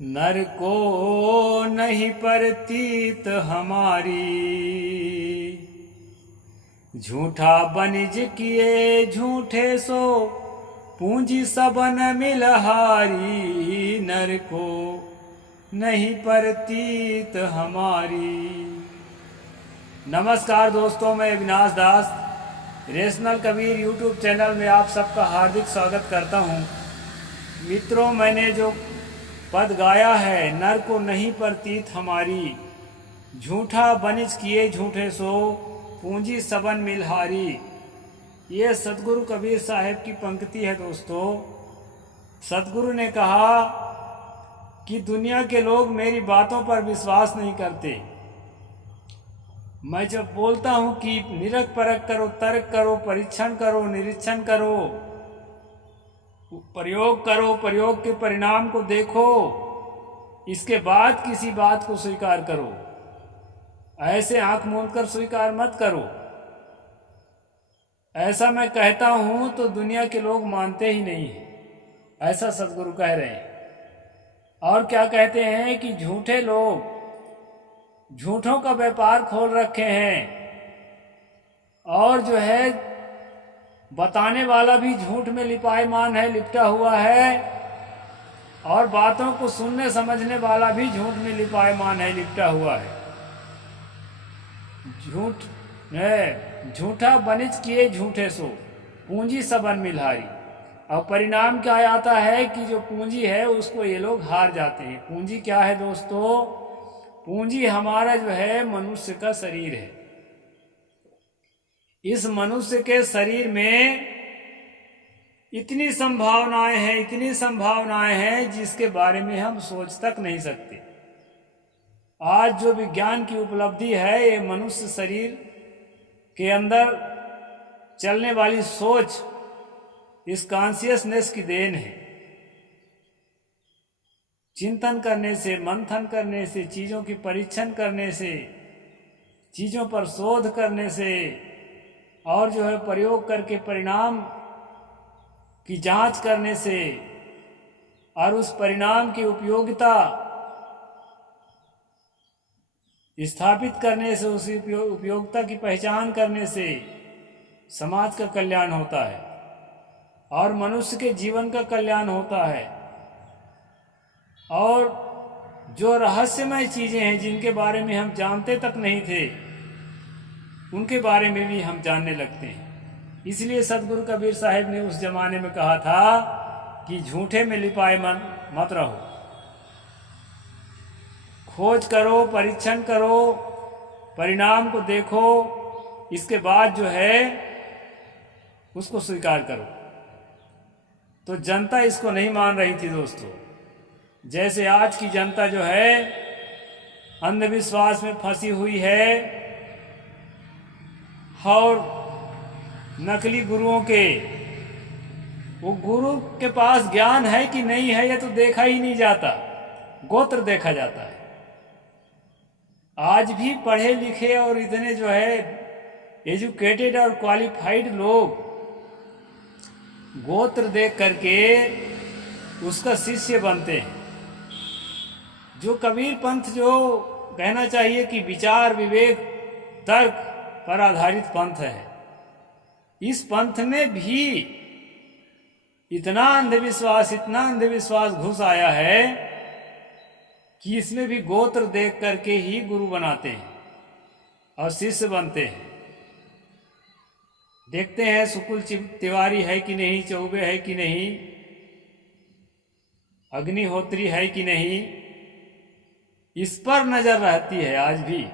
नर को नहीं परतीत हमारी, झूठा बनिज किए झूठे सो पूंजी सबन मिलहारी। नर को नहीं परतीत हमारी। नमस्कार दोस्तों, मैं अविनाश दास रेशनल कबीर यूट्यूब चैनल में आप सबका हार्दिक स्वागत करता हूं। मित्रों, मैंने जो पद गाया है, नर को नहीं परतीत हमारी, झूठा बनिज किए झूठे सो पूंजी सबन मिलहारी, ये सतगुरु कबीर साहब की पंक्ति है। दोस्तों, सतगुरु ने कहा कि दुनिया के लोग मेरी बातों पर विश्वास नहीं करते। मैं जब बोलता हूँ कि निरख परख करो, तर्क करो, परीक्षण करो, निरीक्षण करो, प्रयोग करो, प्रयोग के परिणाम को देखो, इसके बाद किसी बात को स्वीकार करो, ऐसे आंख मूंद कर स्वीकार मत करो। ऐसा मैं कहता हूं तो दुनिया के लोग मानते ही नहीं हैं, ऐसा सतगुरु कह रहे हैं। और क्या कहते हैं कि झूठे लोग झूठों का व्यापार खोल रखे हैं, और जो है बताने वाला भी झूठ में लिपायमान है, लिपटा हुआ है, और बातों को सुनने समझने वाला भी झूठ में लिपायमान है, लिपटा हुआ है। झूठा बनिज किए झूठे सो पूंजी सबन मिलहारी। और परिणाम क्या आता है कि जो पूंजी है उसको ये लोग हार जाते हैं। पूंजी क्या है दोस्तों? पूंजी हमारा जो है मनुष्य का शरीर है। इस मनुष्य के शरीर में इतनी संभावनाएं हैं, इतनी संभावनाएं हैं जिसके बारे में हम सोच तक नहीं सकते। आज जो विज्ञान की उपलब्धि है, ये मनुष्य शरीर के अंदर चलने वाली सोच, इस कॉन्शियसनेस की देन है। चिंतन करने से, मंथन करने से, चीज़ों की परीक्षण करने से, चीज़ों पर शोध करने से, और जो है प्रयोग करके परिणाम की जांच करने से, और उस परिणाम की उपयोगिता स्थापित करने से, उस उपयोगिता की पहचान करने से समाज का कल्याण होता है और मनुष्य के जीवन का कल्याण होता है। और जो रहस्यमय चीज़ें हैं जिनके बारे में हम जानते तक नहीं थे, उनके बारे में भी हम जानने लगते हैं। इसलिए सतगुरु कबीर साहब ने उस जमाने में कहा था कि झूठे में लिपाए मन मत रहो, खोज करो, परीक्षण करो, परिणाम को देखो, इसके बाद जो है उसको स्वीकार करो। तो जनता इसको नहीं मान रही थी दोस्तों। जैसे आज की जनता जो है अंधविश्वास में फंसी हुई है, और नकली गुरुओं के, वो गुरु के पास ज्ञान है कि नहीं है ये तो देखा ही नहीं जाता, गोत्र देखा जाता है। आज भी पढ़े लिखे और इतने जो है एजुकेटेड और क्वालिफाइड लोग गोत्र देख करके उसका शिष्य बनते हैं। जो कबीर पंथ जो कहना चाहिए कि विचार, विवेक, तर्क पर आधारित पंथ है, इस पंथ में भी इतना अंधविश्वास घुस आया है कि इसमें भी गोत्र देख करके ही गुरु बनाते हैं और शिष्य बनते हैं। देखते हैं सुकुल तिवारी है कि नहीं, चौबे है कि नहीं, अग्निहोत्री है कि नहीं, इस पर नजर रहती है आज भी।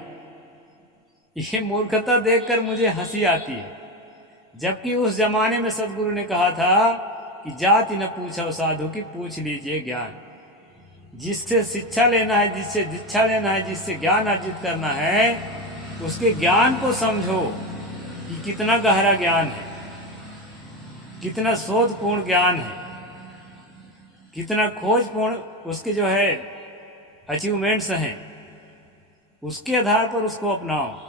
ये मूर्खता देखकर मुझे हंसी आती है। जबकि उस जमाने में सतगुरु ने कहा था कि जाति न पूछो साधु की, पूछ लीजिए ज्ञान। जिससे शिक्षा लेना है, जिससे दीक्षा लेना है, जिससे ज्ञान अर्जित करना है, उसके ज्ञान को समझो कि कितना गहरा ज्ञान है, कितना शोधपूर्ण ज्ञान है, कितना खोजपूर्ण उसके जो है अचीवमेंट्स हैं, उसके आधार पर उसको अपनाओ।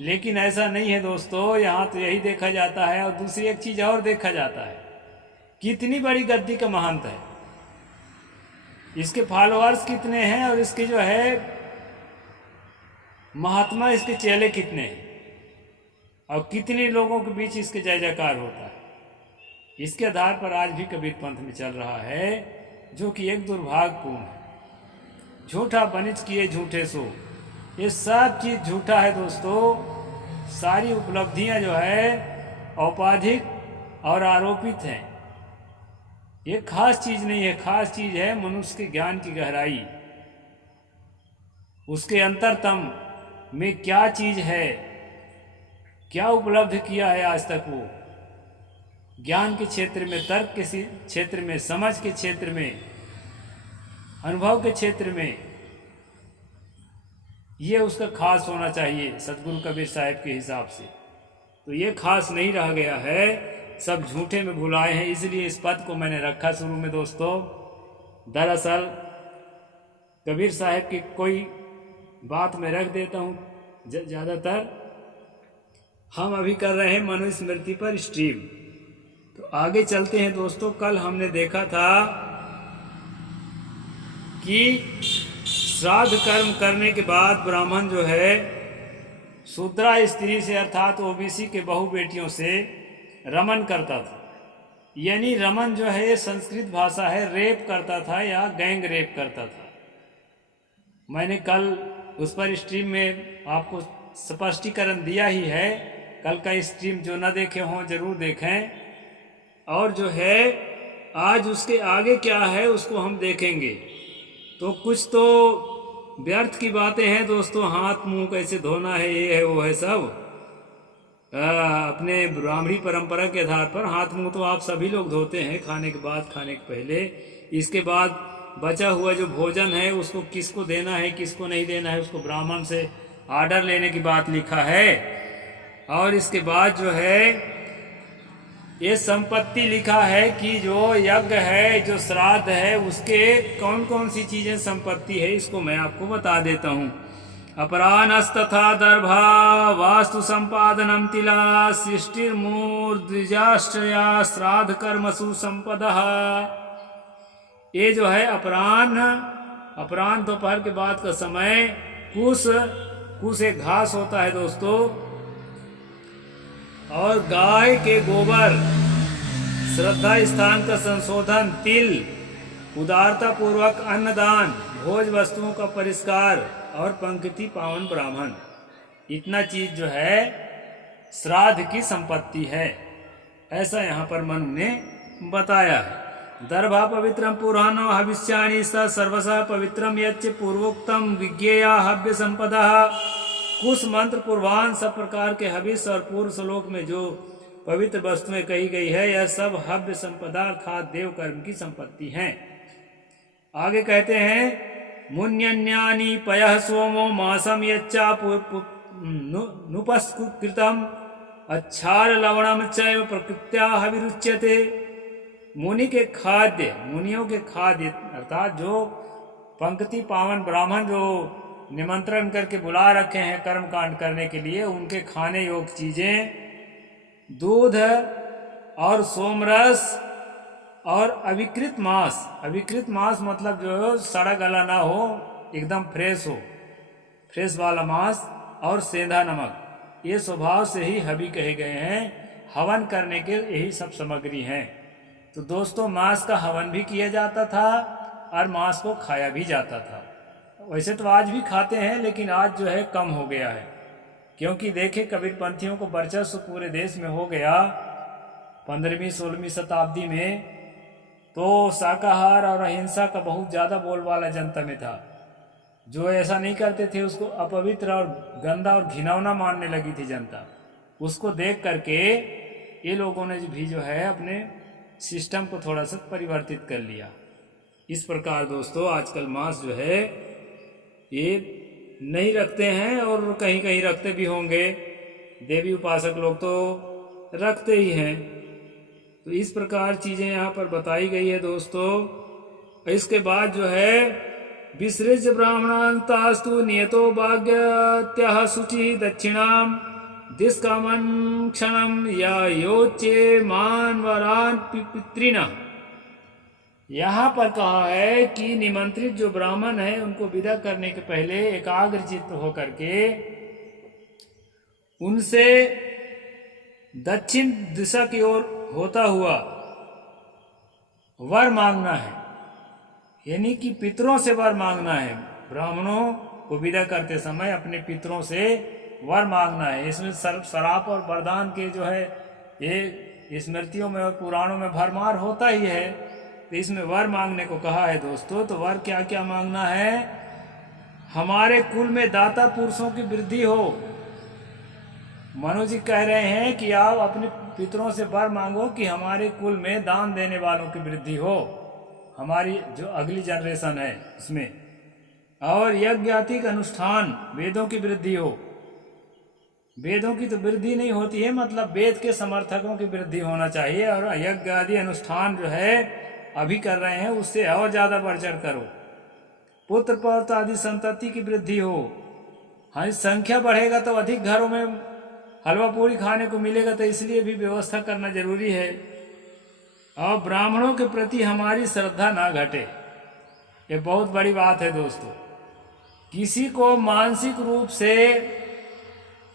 लेकिन ऐसा नहीं है दोस्तों। यहाँ तो यही देखा जाता है, और दूसरी एक चीज़ और देखा जाता है, कितनी बड़ी गद्दी का महंत है, इसके फॉलोअर्स कितने हैं और इसके जो है महात्मा, इसके चेले कितने हैं और कितने लोगों के बीच इसके जय जयकार होता है, इसके आधार पर आज भी कबीर पंथ में चल रहा है, जो कि एक दुर्भाग्यपूर्ण है। झूठा बनिज किए झूठे सो, ये सब चीज़ झूठा है दोस्तों। सारी उपलब्धियां जो है औपाधिक और आरोपित हैं। ये खास चीज़ नहीं है, खास चीज़ है मनुष्य के ज्ञान की गहराई, उसके अंतरतम में क्या चीज़ है, क्या उपलब्ध किया है आज तक वो, ज्ञान के क्षेत्र में, तर्क के क्षेत्र में, समझ के क्षेत्र में, अनुभव के क्षेत्र में, ये उसका खास होना चाहिए सतगुरु कबीर साहब के हिसाब से। तो ये खास नहीं रह गया है, सब झूठे में भुलाए हैं। इसलिए इस पद को मैंने रखा शुरू में दोस्तों। दरअसल कबीर साहब की कोई बात मैं रख देता हूँ ज़्यादातर। हम अभी कर रहे हैं मनुस्मृति पर स्ट्रीम, तो आगे चलते हैं दोस्तों। कल हमने देखा था कि श्राद्ध कर्म करने के बाद ब्राह्मण जो है शूद्रा स्त्री से अर्थात ओबीसी के बहु बेटियों से रमन करता था। यानी रमन जो है संस्कृत भाषा है, रेप करता था या गैंग रेप करता था। मैंने कल उस पर स्ट्रीम में आपको स्पष्टीकरण दिया ही है। कल का स्ट्रीम जो न देखे हों जरूर देखें। और जो है आज उसके आगे क्या है उसको हम देखेंगे। तो कुछ तो व्यर्थ की बातें हैं दोस्तों, हाथ मुंह कैसे धोना है, ये है वो है सब। अपने ब्राह्मणी परंपरा के आधार पर हाथ मुंह तो आप सभी लोग धोते हैं, खाने के बाद, खाने के पहले। इसके बाद बचा हुआ जो भोजन है उसको किसको देना है किसको नहीं देना है, उसको ब्राह्मण से आर्डर लेने की बात लिखा है। और इसके बाद जो है ये संपत्ति लिखा है कि जो यज्ञ है, जो श्राद्ध है, उसके कौन कौन सी चीजें संपत्ति है, इसको मैं आपको बता देता हूँ। अपरानस्तथा दर्भा वास्तु संपादनम तिला सृष्टिर्मूर्ध्वजाश्रया श्राद्ध कर्मसु संपदः। ये जो है अपराह्न दोपहर के बाद का समय, कुश एक घास होता है दोस्तों, और गाय के गोबर, श्रद्धा स्थान का संशोधन, तिल, उदारता पूर्वक अन्नदान, भोज वस्तुओं का परिष्कार और पंक्ति पावन ब्राह्मण, इतना चीज जो है श्राद्ध की संपत्ति है, ऐसा यहाँ पर मनु ने बताया है। दर्भा पवित्रम पुराणो हविष्याणि स सर्वसा पवित्रम यच्च पूर्वोक्तम विज्ञेया हव्य संपदा। कुछ मंत्र पूर्वान सब प्रकार के हविष और पूर्व श्लोक में जो पवित्र वस्तुएं कही गई है, यह सब हव्य संपदा अर्थात देव कर्म की संपत्ति हैं। आगे कहते हैं मुन्यन्यानि पयः सोमो मासम यच्चा नुपस्कृतम अच्छार लवणम चैव प्रकृत्या हविरुच्यते। मुनियों के खाद्य अर्थात जो पंक्ति पावन ब्राह्मण जो निमंत्रण करके बुला रखे हैं कर्म कांड करने के लिए, उनके खाने योग्य चीजें दूध और सोमरस और अविकृत मांस। अविकृत मांस मतलब जो सड़ा गला ना हो, एकदम फ्रेश हो, फ्रेश वाला मांस, और सेंधा नमक, ये स्वभाव से ही हवि कहे गए हैं। हवन करने के यही सब सामग्री हैं। तो दोस्तों मांस का हवन भी किया जाता था और मांस को खाया भी जाता था। वैसे तो आज भी खाते हैं, लेकिन आज जो है कम हो गया है, क्योंकि देखे कबीर पंथियों को वर्चस्व पूरे देश में हो गया 15वीं-16वीं शताब्दी में। तो शाकाहार और अहिंसा का बहुत ज़्यादा बोलबाला जनता में था। जो ऐसा नहीं करते थे उसको अपवित्र और गंदा और घिनौना मानने लगी थी जनता। उसको देख करके ये लोगों ने भी जो है अपने सिस्टम को थोड़ा सा परिवर्तित कर लिया। इस प्रकार दोस्तों आजकल मांस जो है ये नहीं रखते हैं, और कहीं कहीं रखते भी होंगे, देवी उपासक लोग तो रखते ही हैं। तो इस प्रकार चीज़ें यहाँ पर बताई गई है दोस्तों। इसके बाद जो है विसृज ब्राह्मणांतास्तु नियतो भाग्यत्यः शुचि दक्षिणाम दिस्कामं क्षणम या योचे मानवरान पितृणा। यहाँ पर कहा है कि निमंत्रित जो ब्राह्मण है उनको विदा करने के पहले एकाग्रचित्त होकर के उनसे दक्षिण दिशा की ओर होता हुआ वर मांगना है, यानी कि पितरों से वर मांगना है। ब्राह्मणों को विदा करते समय अपने पितरों से वर मांगना है। इसमें श्राप और वरदान के जो है ये स्मृतियों में और पुराणों में भरमार होता ही है, तो इसमें वर मांगने को कहा है दोस्तों। तो वर क्या क्या मांगना है? हमारे कुल में दाता पुरुषों की वृद्धि हो। मनु जी कह रहे हैं कि आप अपने पितरों से वर मांगो कि हमारे कुल में दान देने वालों की वृद्धि हो, हमारी जो अगली जनरेशन है उसमें, और यज्ञातिक अनुष्ठान वेदों की वृद्धि हो। वेदों की तो वृद्धि नहीं होती है, मतलब वेद के समर्थकों की वृद्धि होना चाहिए, और यज्ञ आदि अनुष्ठान जो है अभी कर रहे हैं उससे और ज़्यादा बढ़ चढ़ करो। पुत्र पौत्र आदि संतति की वृद्धि हो। हाँ, संख्या बढ़ेगा तो अधिक घरों में हलवा पूरी खाने को मिलेगा, तो इसलिए भी व्यवस्था करना जरूरी है। और ब्राह्मणों के प्रति हमारी श्रद्धा ना घटे, ये बहुत बड़ी बात है दोस्तों। किसी को मानसिक रूप से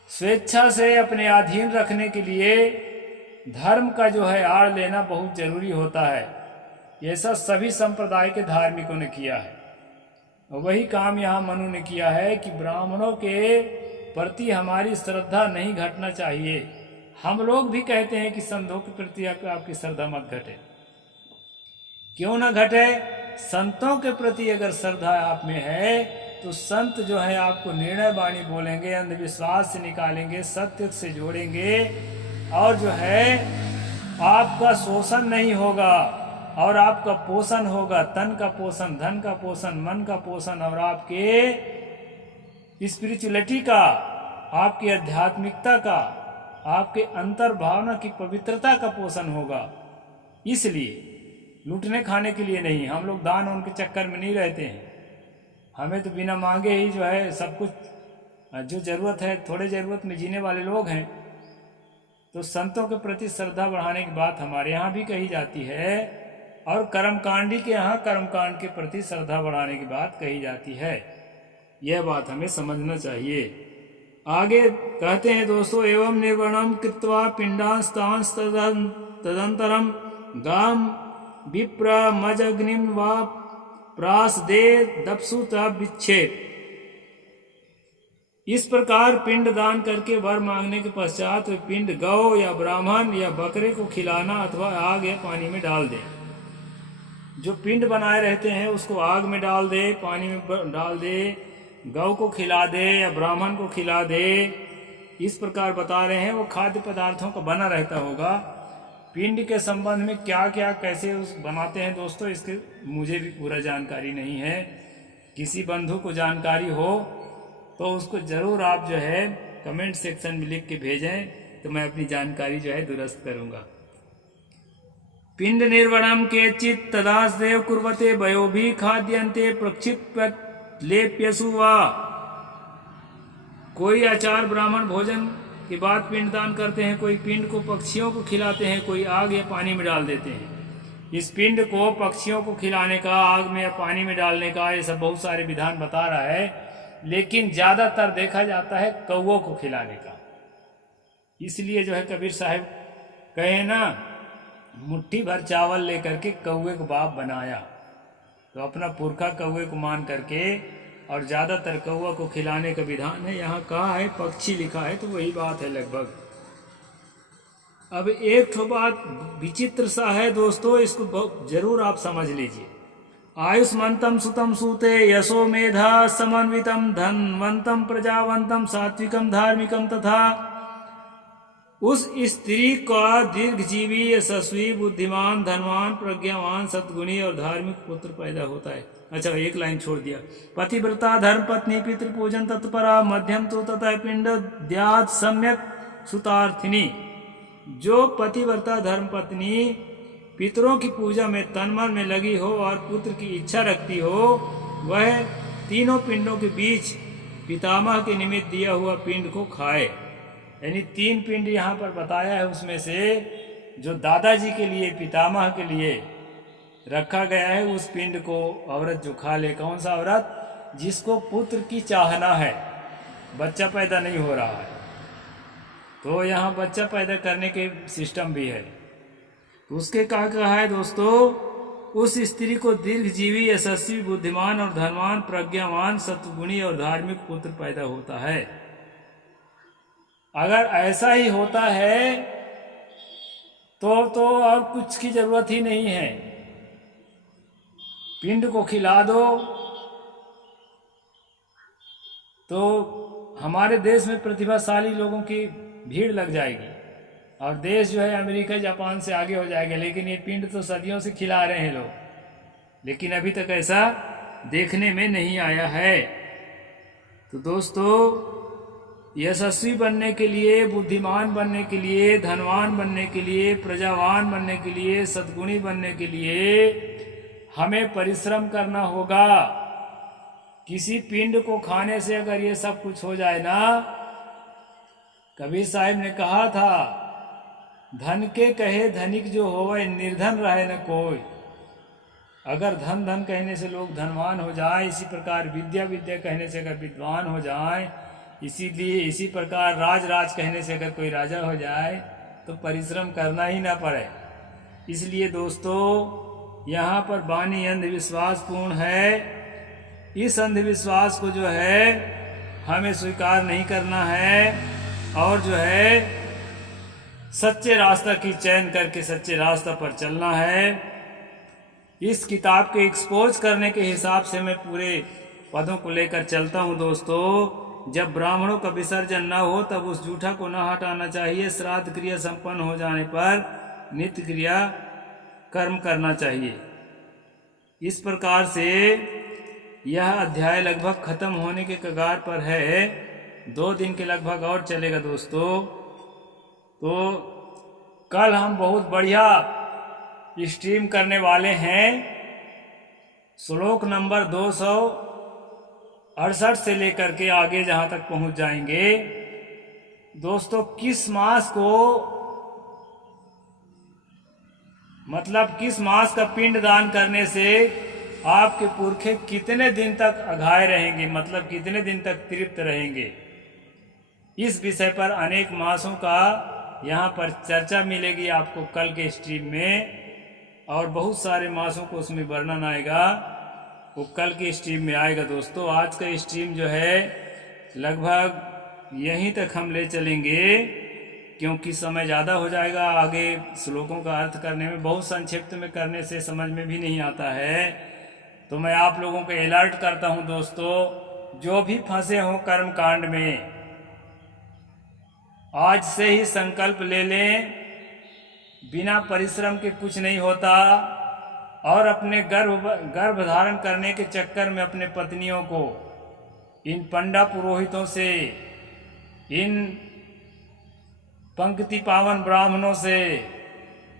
स्वेच्छा से अपने अधीन रखने के लिए धर्म का जो है आड़ लेना बहुत जरूरी होता है। ऐसा सभी संप्रदाय के धार्मिकों ने किया है, और वही काम यहाँ मनु ने किया है कि ब्राह्मणों के प्रति हमारी श्रद्धा नहीं घटना चाहिए। हम लोग भी कहते हैं कि संतों के प्रति आपकी श्रद्धा मत घटे। क्यों ना घटे? संतों के प्रति अगर श्रद्धा आप में है तो संत जो है आपको निर्णय वाणी बोलेंगे, अंधविश्वास से निकालेंगे, सत्य से जोड़ेंगे, और जो है आपका शोषण नहीं होगा और आपका पोषण होगा। तन का पोषण, धन का पोषण, मन का पोषण, और आपके स्पिरिचुअलिटी का, आपकी आध्यात्मिकता का, आपके अंतर भावना की पवित्रता का पोषण होगा। इसलिए लूटने खाने के लिए नहीं, हम लोग दान उनके चक्कर में नहीं रहते हैं। हमें तो बिना मांगे ही जो है सब कुछ जो जरूरत है, थोड़े ज़रूरत में जीने वाले लोग हैं। तो संतों के प्रति श्रद्धा बढ़ाने की बात हमारे यहाँ भी कही जाती है, और कर्मकांडी के यहाँ कर्मकांड के प्रति श्रद्धा बढ़ाने की बात कही जाती है। यह बात हमें समझना चाहिए। आगे कहते हैं दोस्तों, एवं निर्वणम कृत्वा पिंडांस्तांस तदंतरम गाम विप्र मजग्निम वा प्रास दे दपसुत विच्छेद। इस प्रकार पिंड दान करके वर मांगने के पश्चात पिंड गौ या ब्राह्मण या बकरे को खिलाना अथवा आग या पानी में डाल दे। जो पिंड बनाए रहते हैं उसको आग में डाल दे, पानी में डाल दे, गौ को खिला दे या ब्राह्मण को खिला दे। इस प्रकार बता रहे हैं। वो खाद्य पदार्थों का बना रहता होगा। पिंड के संबंध में क्या क्या कैसे उस बनाते हैं दोस्तों, इसके मुझे भी पूरा जानकारी नहीं है। किसी बंधु को जानकारी हो तो उसको ज़रूर आप जो है कमेंट सेक्शन में लिख के भेजें, तो मैं अपनी जानकारी जो है दुरुस्त करूँगा। पिंड निर्वणम के चित तदास देव कुर्वते भयो भी खाद्यंते प्रक्षिप्त लेप्यसु वा। कोई आचार ब्राह्मण भोजन के बाद पिंडदान करते हैं, कोई पिंड को पक्षियों को खिलाते हैं, कोई आग या पानी में डाल देते हैं। इस पिंड को पक्षियों को खिलाने का, आग में या पानी में डालने का, ये सब बहुत सारे विधान बता रहा है, लेकिन ज़्यादातर देखा जाता है कौवों को खिलाने का। इसलिए जो है कबीर साहब कहे ना, मुट्ठी भर चावल लेकर के कौवे को बाप बनाया। तो अपना पुरखा कौवे को मान करके, और ज़्यादातर कौवा को खिलाने का विधान है। यहाँ कहा है पक्षी लिखा है, तो वही बात है लगभग। अब एक ठो बात विचित्र सा है दोस्तों, इसको जरूर आप समझ लीजिए। आयुष्मंतम सुतम सूते यशो मेधा समन्वितम धनवंतम प्रजावंतम सात्विकम धार्मिकम तथा। उस स्त्री का दीर्घजीवी, यशस्वी, बुद्धिमान, धनवान, प्रज्ञावान, सद्गुणी और धार्मिक पुत्र पैदा होता है। अच्छा, एक लाइन छोड़ दिया। पतिव्रता धर्म पत्नी पितृपूजन तत्परा मध्यम तो तथा पिंड द्याद सम्यक सुतार्थिनी। जो पतिव्रता धर्म पत्नी पितरों की पूजा में तनमन में लगी हो और पुत्र की इच्छा रखती हो, वह तीनों पिंडों के बीच पितामह के निमित्त दिया हुआ पिंड को खाए। यानी 3 पिंड यहाँ पर बताया है, उसमें से जो दादाजी के लिए, पितामह के लिए रखा गया है उस पिंड को औरत जो खा ले। कौन सा औरत? जिसको पुत्र की चाहना है, बच्चा पैदा नहीं हो रहा है, तो यहाँ बच्चा पैदा करने के सिस्टम भी है। तो उसके क्या कहा है दोस्तों? उस स्त्री को दीर्घजीवी, यशस्वी, बुद्धिमान और धनवान, प्रज्ञावान, सत्वगुणी और धार्मिक पुत्र पैदा होता है। अगर ऐसा ही होता है तो और कुछ की जरूरत ही नहीं है। पिंड को खिला दो तो हमारे देश में प्रतिभाशाली लोगों की भीड़ लग जाएगी और देश जो है अमेरिका जापान से आगे हो जाएगा। लेकिन ये पिंड तो सदियों से खिला रहे हैं लोग, लेकिन अभी तक ऐसा देखने में नहीं आया है। तो दोस्तों, यशस्वी बनने के लिए, बुद्धिमान बनने के लिए, धनवान बनने के लिए, प्रजावान बनने के लिए, सद्गुणी बनने के लिए हमें परिश्रम करना होगा। किसी पिंड को खाने से अगर ये सब कुछ हो जाए ना, कबीर साहिब ने कहा था, धन के कहे धनिक जो होवे, निर्धन रहे न कोई। अगर धन धन कहने से लोग धनवान हो जाए, इसी प्रकार विद्या विद्या कहने से अगर विद्वान हो जाए, इसीलिए इसी प्रकार राज राज कहने से अगर कोई राजा हो जाए तो परिश्रम करना ही ना पड़े। इसलिए दोस्तों, यहाँ पर वाणी अंधविश्वास पूर्ण है। इस अंधविश्वास को जो है हमें स्वीकार नहीं करना है और जो है सच्चे रास्ता की चयन करके सच्चे रास्ता पर चलना है। इस किताब के एक्सपोज करने के हिसाब से मैं पूरे पदों को लेकर चलता हूँ दोस्तों। जब ब्राह्मणों का विसर्जन न हो तब उस जूठा को न हटाना चाहिए। श्राद्ध क्रिया संपन्न हो जाने पर नित्य क्रिया कर्म करना चाहिए। इस प्रकार से यह अध्याय लगभग खत्म होने के कगार पर है। 2 दिन के लगभग और चलेगा दोस्तों। तो कल हम बहुत बढ़िया स्ट्रीम करने वाले हैं। श्लोक नंबर 268 से लेकर के आगे जहां तक पहुंच जाएंगे। दोस्तों, किस मास को, मतलब किस मास का पिंड दान करने से आपके पुरखे कितने दिन तक अघाए रहेंगे, मतलब कितने दिन तक तृप्त रहेंगे, इस विषय पर अनेक मासों का यहाँ पर चर्चा मिलेगी आपको कल के स्ट्रीम में। और बहुत सारे मासों को उसमें वर्णन आएगा, वो कल की स्ट्रीम में आएगा दोस्तों। आज का स्ट्रीम जो है लगभग यहीं तक हम ले चलेंगे, क्योंकि समय ज़्यादा हो जाएगा। आगे श्लोकों का अर्थ करने में बहुत संक्षिप्त में करने से समझ में भी नहीं आता है। तो मैं आप लोगों को अलर्ट करता हूं दोस्तों, जो भी फंसे हों कर्म कांड में, आज से ही संकल्प ले लें। बिना परिश्रम के कुछ नहीं होता। और अपने गर्भ धारण करने के चक्कर में अपने पत्नियों को इन पंडा पुरोहितों से, इन पंक्ति पावन ब्राह्मणों से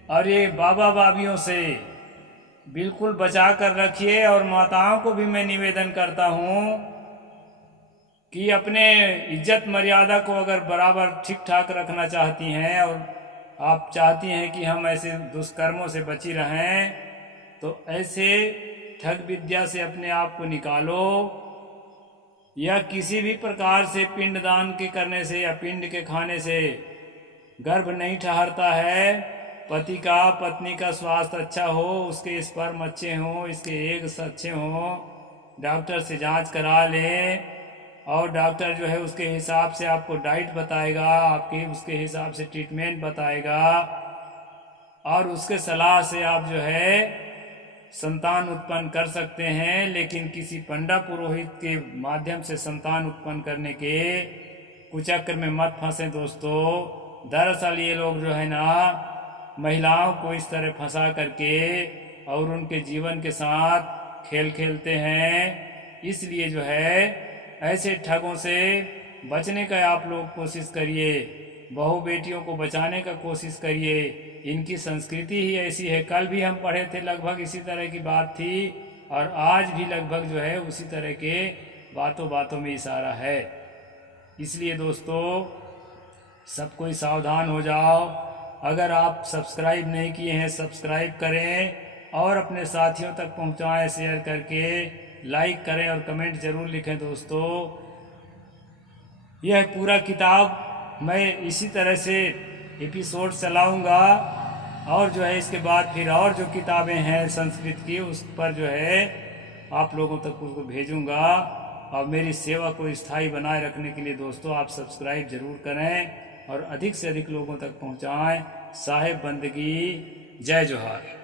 और ये बाबा बाबियों से बिल्कुल बचा कर रखिए। और माताओं को भी मैं निवेदन करता हूँ कि अपने इज्जत मर्यादा को अगर बराबर ठीक ठाक रखना चाहती हैं और आप चाहती हैं कि हम ऐसे दुष्कर्मों से बची रहें, तो ऐसे ठग विद्या से अपने आप को निकालो। या किसी भी प्रकार से पिंड दान के करने से या पिंड के खाने से गर्भ नहीं ठहरता है। पति का, पत्नी का स्वास्थ्य अच्छा हो, उसके स्पर्म अच्छे हों, इसके एग्स अच्छे हों, डॉक्टर से जांच करा लें। और डॉक्टर जो है उसके हिसाब से आपको डाइट बताएगा, आपके उसके हिसाब से ट्रीटमेंट बताएगा और उसके सलाह से आप जो है संतान उत्पन्न कर सकते हैं। लेकिन किसी पंडा पुरोहित के माध्यम से संतान उत्पन्न करने के कुचक्र में मत फंसे दोस्तों। दरअसल ये लोग जो है ना, महिलाओं को इस तरह फंसा करके और उनके जीवन के साथ खेल खेलते हैं। इसलिए जो है ऐसे ठगों से बचने का आप लोग कोशिश करिए, बहू बेटियों को बचाने का कोशिश करिए। इनकी संस्कृति ही ऐसी है। कल भी हम पढ़े थे, लगभग इसी तरह की बात थी और आज भी लगभग जो है उसी तरह के बातों बातों में इशारा है। इसलिए दोस्तों, सब कोई सावधान हो जाओ। अगर आप सब्सक्राइब नहीं किए हैं, सब्सक्राइब करें और अपने साथियों तक पहुंचाएं शेयर करके, लाइक करें और कमेंट ज़रूर लिखें दोस्तों। यह पूरा किताब मैं इसी तरह से एपिसोड चलाऊंगा और जो है इसके बाद फिर और जो किताबें हैं संस्कृत की उस पर जो है आप लोगों तक उसको भेजूंगा। और मेरी सेवा को स्थायी बनाए रखने के लिए दोस्तों आप सब्सक्राइब ज़रूर करें और अधिक से अधिक लोगों तक पहुंचाएं। साहिब बंदगी, जय जोहार।